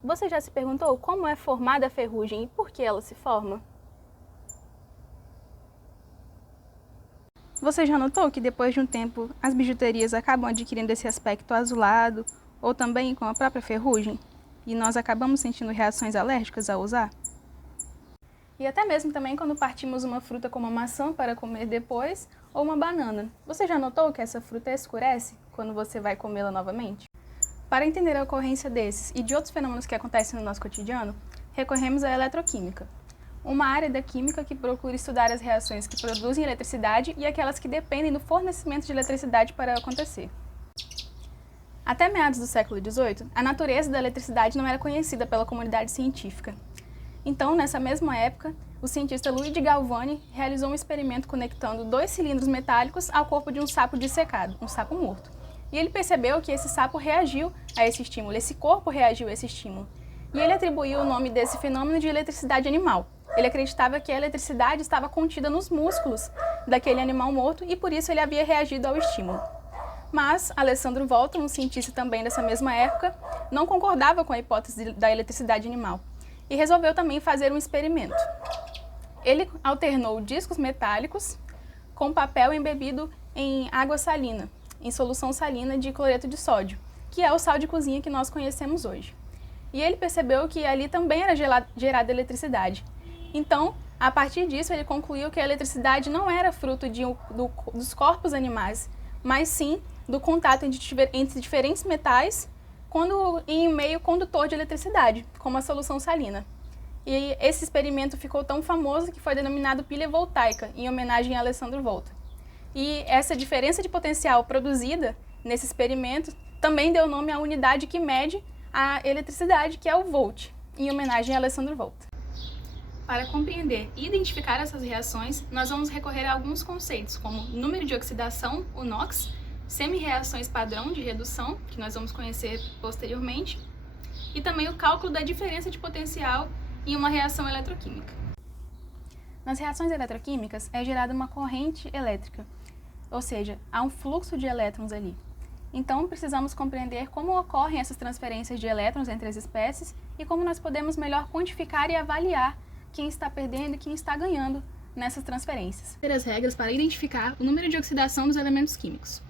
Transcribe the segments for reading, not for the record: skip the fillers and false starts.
Você já se perguntou como é formada a ferrugem e por que ela se forma? Você já notou que depois de um tempo as bijuterias acabam adquirindo esse aspecto azulado ou também com a própria ferrugem? E nós acabamos sentindo reações alérgicas ao usar? E até mesmo também quando partimos uma fruta como a maçã para comer depois ou uma banana. Você já notou que essa fruta escurece quando você vai comê-la novamente? Para entender a ocorrência desses e de outros fenômenos que acontecem no nosso cotidiano, recorremos à eletroquímica, uma área da química que procura estudar as reações que produzem eletricidade e aquelas que dependem do fornecimento de eletricidade para acontecer. Até meados do século XVIII, a natureza da eletricidade não era conhecida pela comunidade científica. Então, nessa mesma época, o cientista Luigi Galvani realizou um experimento conectando 2 cilindros metálicos ao corpo de um sapo dissecado, um sapo morto. E ele percebeu que esse sapo reagiu a esse estímulo, esse corpo reagiu a esse estímulo. E ele atribuiu o nome desse fenômeno de eletricidade animal. Ele acreditava que a eletricidade estava contida nos músculos daquele animal morto e por isso ele havia reagido ao estímulo. Mas Alessandro Volta, um cientista também dessa mesma época, não concordava com a hipótese da eletricidade animal e resolveu também fazer um experimento. Ele alternou discos metálicos com papel embebido em água salina, em solução salina de cloreto de sódio, que é o sal de cozinha que nós conhecemos hoje. E ele percebeu que ali também era gerada eletricidade. Então, a partir disso, ele concluiu que a eletricidade não era fruto dos corpos animais, mas sim do contato entre diferentes metais em meio condutor de eletricidade, como a solução salina. E esse experimento ficou tão famoso que foi denominado pilha voltaica, em homenagem a Alessandro Volta. E essa diferença de potencial produzida nesse experimento também deu nome à unidade que mede a eletricidade, que é o volt, em homenagem a Alessandro Volta. Para compreender e identificar essas reações, nós vamos recorrer a alguns conceitos, como número de oxidação, o NOx, semi-reações padrão de redução, que nós vamos conhecer posteriormente, e também o cálculo da diferença de potencial em uma reação eletroquímica. Nas reações eletroquímicas é gerada uma corrente elétrica, ou seja, há um fluxo de elétrons ali. Então, precisamos compreender como ocorrem essas transferências de elétrons entre as espécies e como nós podemos melhor quantificar e avaliar quem está perdendo e quem está ganhando nessas transferências. Ter as regras para identificar o número de oxidação dos elementos químicos.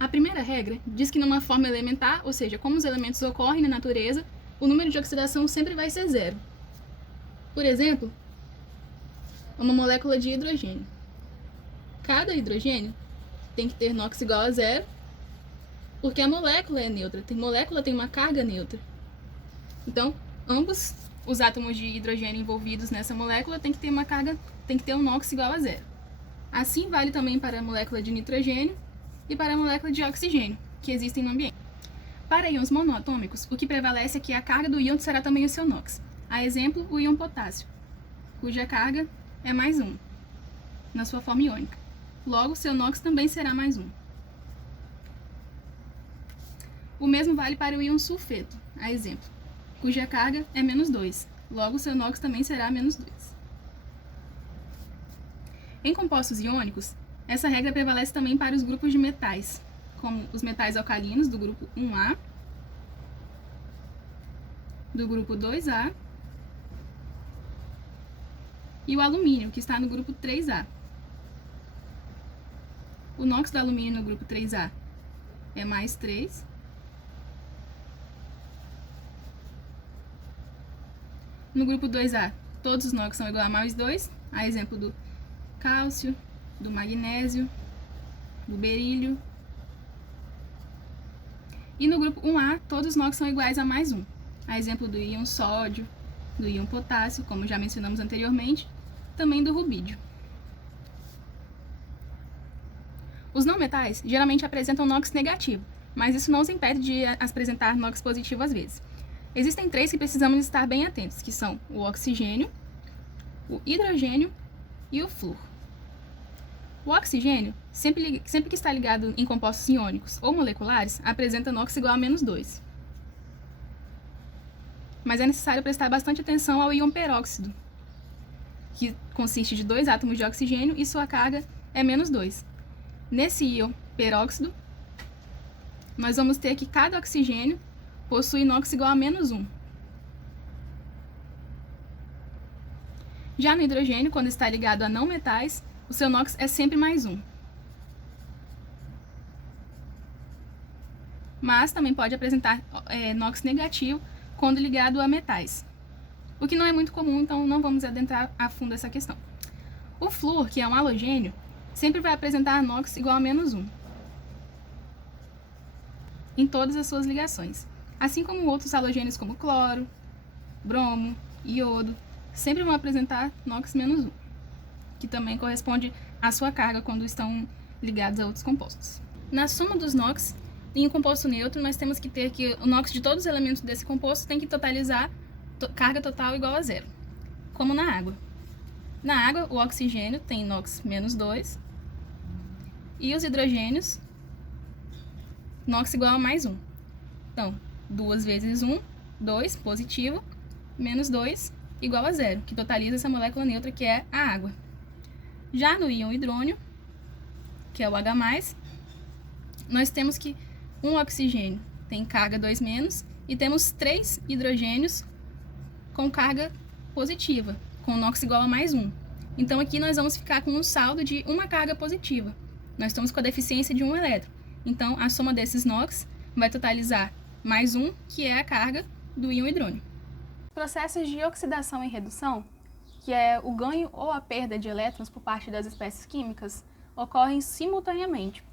A primeira regra diz que numa forma elementar, ou seja, como os elementos ocorrem na natureza, o número de oxidação sempre vai ser 0. Por exemplo, uma molécula de hidrogênio. Cada hidrogênio tem que ter NOx igual a 0, porque a molécula é neutra. A molécula tem uma carga neutra. Então, ambos os átomos de hidrogênio envolvidos nessa molécula tem que ter um NOx igual a 0. Assim vale também para a molécula de nitrogênio e para a molécula de oxigênio, que existem no ambiente. Para íons monoatômicos, o que prevalece é que a carga do íon será também o seu NOx. A exemplo, o íon potássio, cuja carga é mais 1, na sua forma iônica. Logo, seu NOx também será mais 1. O mesmo vale para o íon sulfeto, a exemplo, cuja carga é menos 2. Logo, seu NOx também será menos 2. Em compostos iônicos, essa regra prevalece também para os grupos de metais, como os metais alcalinos do grupo 1A, do grupo 2A e o alumínio, que está no grupo 3A. O NOx do alumínio no grupo 3A é mais 3. No grupo 2A, todos os NOx são igual a mais 2, a exemplo do cálcio, do magnésio, do berílio. E no grupo 1A, todos os NOx são iguais a mais 1, a exemplo do íon sódio, do íon potássio, como já mencionamos anteriormente, também do rubídio. Os não metais geralmente apresentam NOx negativo, mas isso não os impede de apresentar NOx positivo às vezes. Existem 3 que precisamos estar bem atentos, que são o oxigênio, o hidrogênio e o flúor. O oxigênio, sempre que está ligado em compostos iônicos ou moleculares, apresenta NOx igual a menos 2. Mas é necessário prestar bastante atenção ao íon peróxido, que consiste de 2 átomos de oxigênio e sua carga é menos 2. Nesse íon peróxido, nós vamos ter que cada oxigênio possui NOx igual a -1. Já no hidrogênio, quando está ligado a não metais, o seu NOx é sempre +1. Mas também pode apresentar NOx negativo quando ligado a metais, o que não é muito comum, então não vamos adentrar a fundo essa questão. O flúor, que é um halogênio, sempre vai apresentar NOx igual a -1 em todas as suas ligações, assim como outros halogênios como cloro, bromo, iodo, sempre vão apresentar NOx -1, que também corresponde à sua carga quando estão ligados a outros compostos. Na soma dos NOx, em um composto neutro, nós temos que ter que o NOx de todos os elementos desse composto tem que totalizar carga total igual a 0, como na água. Na água, o oxigênio tem NOx -2 e os hidrogênios NOx igual a +1. Então, 2 vezes 1, 2, positivo, menos 2, igual a 0, que totaliza essa molécula neutra que é a água. Já no íon hidrônio, que é o H+, nós temos que um oxigênio tem carga 2- e temos 3 hidrogênios com carga positiva, com NOx igual a +1. Então aqui nós vamos ficar com um saldo de uma carga positiva. Nós estamos com a deficiência de um elétron. Então a soma desses NOx vai totalizar +1, que é a carga do íon hidrônio. Processos de oxidação e redução, que é o ganho ou a perda de elétrons por parte das espécies químicas, ocorrem simultaneamente.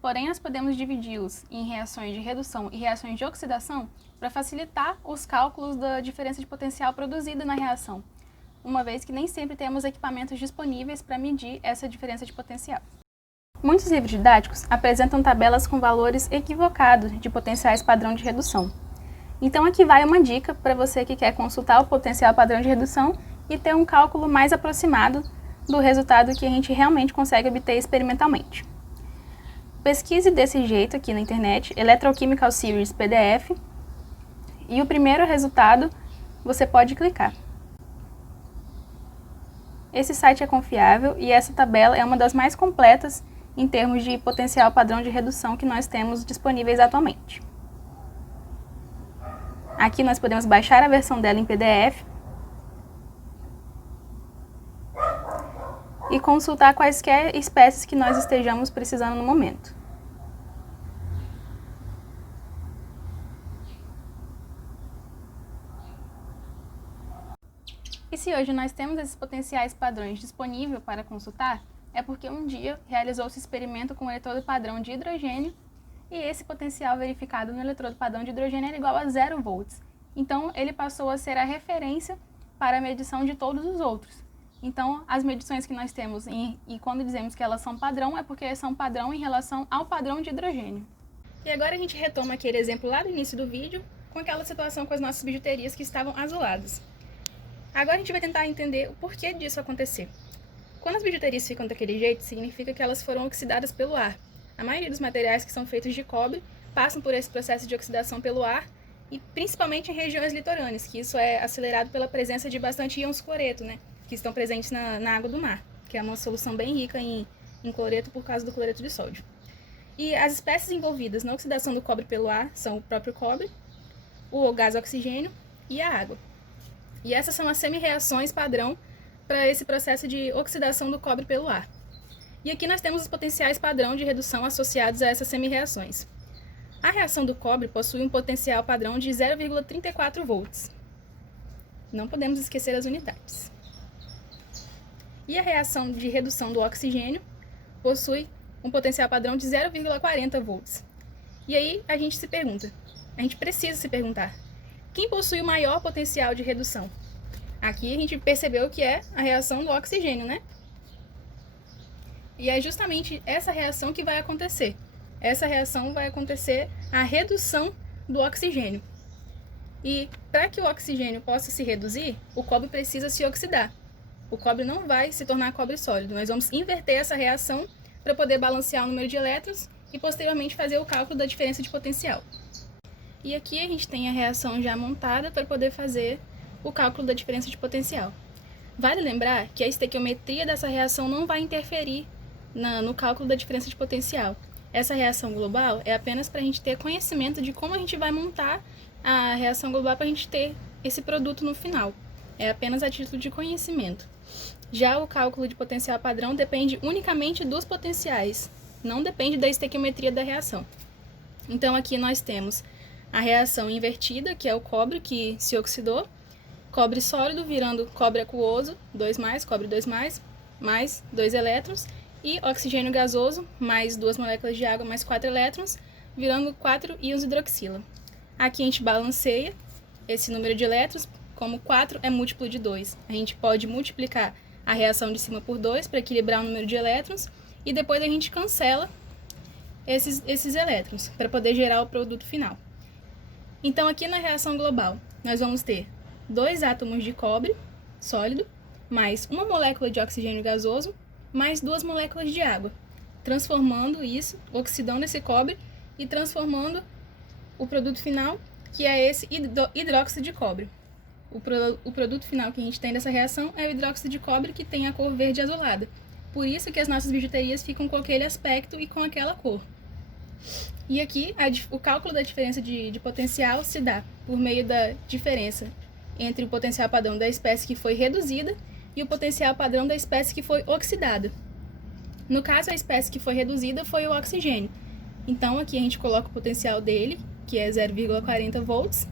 Porém, nós podemos dividi-los em reações de redução e reações de oxidação para facilitar os cálculos da diferença de potencial produzida na reação, uma vez que nem sempre temos equipamentos disponíveis para medir essa diferença de potencial. Muitos livros didáticos apresentam tabelas com valores equivocados de potenciais padrão de redução. Então aqui vai uma dica para você que quer consultar o potencial padrão de redução e ter um cálculo mais aproximado do resultado que a gente realmente consegue obter experimentalmente. Pesquise desse jeito aqui na internet, Electrochemical Series PDF, e o primeiro resultado você pode clicar. Esse site é confiável e essa tabela é uma das mais completas em termos de potencial padrão de redução que nós temos disponíveis atualmente. Aqui nós podemos baixar a versão dela em PDF e consultar quaisquer espécies que nós estejamos precisando no momento. E se hoje nós temos esses potenciais padrões disponíveis para consultar, é porque um dia realizou-se experimento com o eletrodo padrão de hidrogênio e esse potencial verificado no eletrodo padrão de hidrogênio era igual a 0 volts. Então, ele passou a ser a referência para a medição de todos os outros. Então, as medições que nós temos, e quando dizemos que elas são padrão, é porque são padrão em relação ao padrão de hidrogênio. E agora a gente retoma aquele exemplo lá do início do vídeo, com aquela situação com as nossas bijuterias que estavam azuladas. Agora a gente vai tentar entender o porquê disso acontecer. Quando as bijuterias ficam daquele jeito, significa que elas foram oxidadas pelo ar. A maioria dos materiais que são feitos de cobre passam por esse processo de oxidação pelo ar, e principalmente em regiões litorâneas, que isso é acelerado pela presença de bastante íons cloreto, que estão presentes na água do mar, que é uma solução bem rica em cloreto por causa do cloreto de sódio. E as espécies envolvidas na oxidação do cobre pelo ar são o próprio cobre, o gás oxigênio e a água. E essas são as semi-reações padrão para esse processo de oxidação do cobre pelo ar. E aqui nós temos os potenciais padrão de redução associados a essas semi-reações. A reação do cobre possui um potencial padrão de 0,34 volts. Não podemos esquecer as unidades. E a reação de redução do oxigênio possui um potencial padrão de 0,40 volts. E aí a gente precisa se perguntar, quem possui o maior potencial de redução? Aqui a gente percebeu que é a reação do oxigênio, E é justamente essa reação que vai acontecer. Essa reação vai acontecer a redução do oxigênio. E para que o oxigênio possa se reduzir, o cobre precisa se oxidar. O cobre não vai se tornar cobre sólido. Nós vamos inverter essa reação para poder balancear o número de elétrons e posteriormente fazer o cálculo da diferença de potencial. E aqui a gente tem a reação já montada para poder fazer o cálculo da diferença de potencial. Vale lembrar que a estequiometria dessa reação não vai interferir no cálculo da diferença de potencial. Essa reação global é apenas para a gente ter conhecimento de como a gente vai montar a reação global para a gente ter esse produto no final. É apenas a título de conhecimento. Já o cálculo de potencial padrão depende unicamente dos potenciais, não depende da estequiometria da reação. Então aqui nós temos a reação invertida, que é o cobre que se oxidou, cobre sólido virando cobre aquoso, 2+, cobre 2+, mais 2 elétrons, e oxigênio gasoso, mais 2 moléculas de água, mais 4 elétrons, virando 4 íons hidroxila. Aqui a gente balanceia esse número de elétrons, como 4 é múltiplo de 2. A gente pode multiplicar a reação de cima por 2 para equilibrar o número de elétrons, e depois a gente cancela esses elétrons, para poder gerar o produto final. Então aqui na reação global, nós vamos ter 2 átomos de cobre sólido, mais uma molécula de oxigênio gasoso, mais 2 moléculas de água, transformando isso, oxidando esse cobre e transformando o produto final, que é esse hidróxido de cobre. O produto final que a gente tem dessa reação é o hidróxido de cobre, que tem a cor verde azulada. Por isso que as nossas bijuterias ficam com aquele aspecto e com aquela cor. E aqui, o cálculo da diferença de potencial se dá por meio da diferença entre o potencial padrão da espécie que foi reduzida e o potencial padrão da espécie que foi oxidada. No caso, a espécie que foi reduzida foi o oxigênio. Então, aqui a gente coloca o potencial dele, que é 0,40 volts,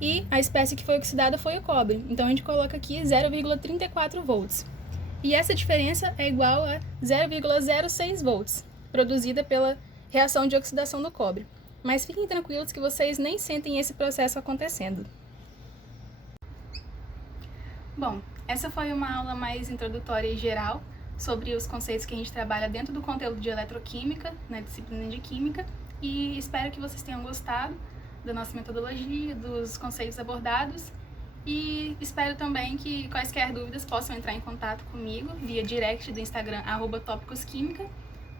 e a espécie que foi oxidada foi o cobre. Então, a gente coloca aqui 0,34 volts. E essa diferença é igual a 0,06 volts, produzida pela reação de oxidação do cobre. Mas fiquem tranquilos que vocês nem sentem esse processo acontecendo. Bom, essa foi uma aula mais introdutória e geral sobre os conceitos que a gente trabalha dentro do conteúdo de eletroquímica, na disciplina de química, e espero que vocês tenham gostado da nossa metodologia, dos conceitos abordados, e espero também que quaisquer dúvidas possam entrar em contato comigo via direct do Instagram @tópicosquímica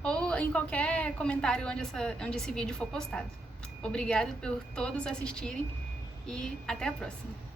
ou em qualquer comentário onde esse vídeo for postado. Obrigada por todos assistirem e até a próxima!